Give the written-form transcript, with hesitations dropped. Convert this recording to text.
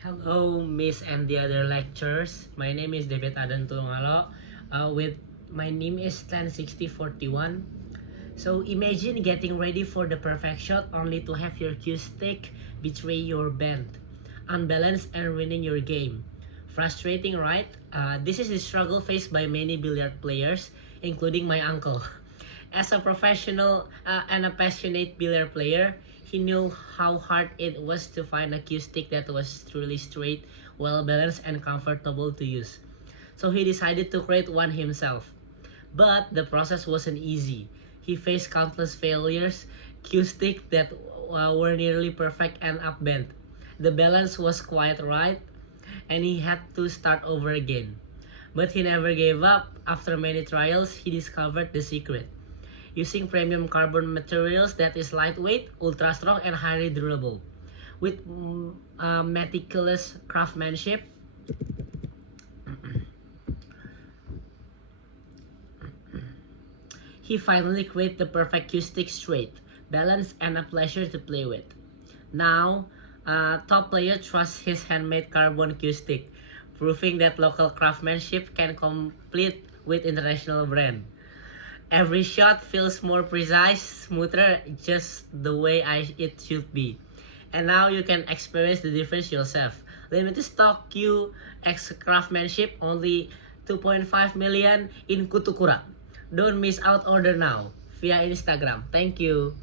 Hello, Miss and the other lecturers. My name is David Adan Tulungalo. With my name is 106041. So imagine getting ready for the perfect shot only to have your cue stick betray your bend, unbalanced and ruining your game. Frustrating, right? This is a struggle faced by many billiard players, including my uncle. As a professional and a passionate billiard player, he knew how hard it was to find a cue stick that was truly straight, well balanced, and comfortable to use. So he decided to create one himself. But the process wasn't easy. He faced countless failures, cue sticks that were nearly perfect and upbent. The balance was quite right, and he had to start over again. But he never gave up. After many trials, he discovered the secret. Using premium carbon materials that is lightweight, ultra strong, and highly durable. With meticulous craftsmanship, he finally created the perfect cue stick, straight, balanced, and a pleasure to play with. Now, top player trusts his handmade carbon cue stick, proving that local craftsmanship can compete with international brand. Every shot feels more precise, smoother, just the way it should be. And now you can experience the difference yourself. Limited stock Q X craftsmanship, only 2.5 million in Kutukura. Don't miss out, order now via Instagram. Thank you.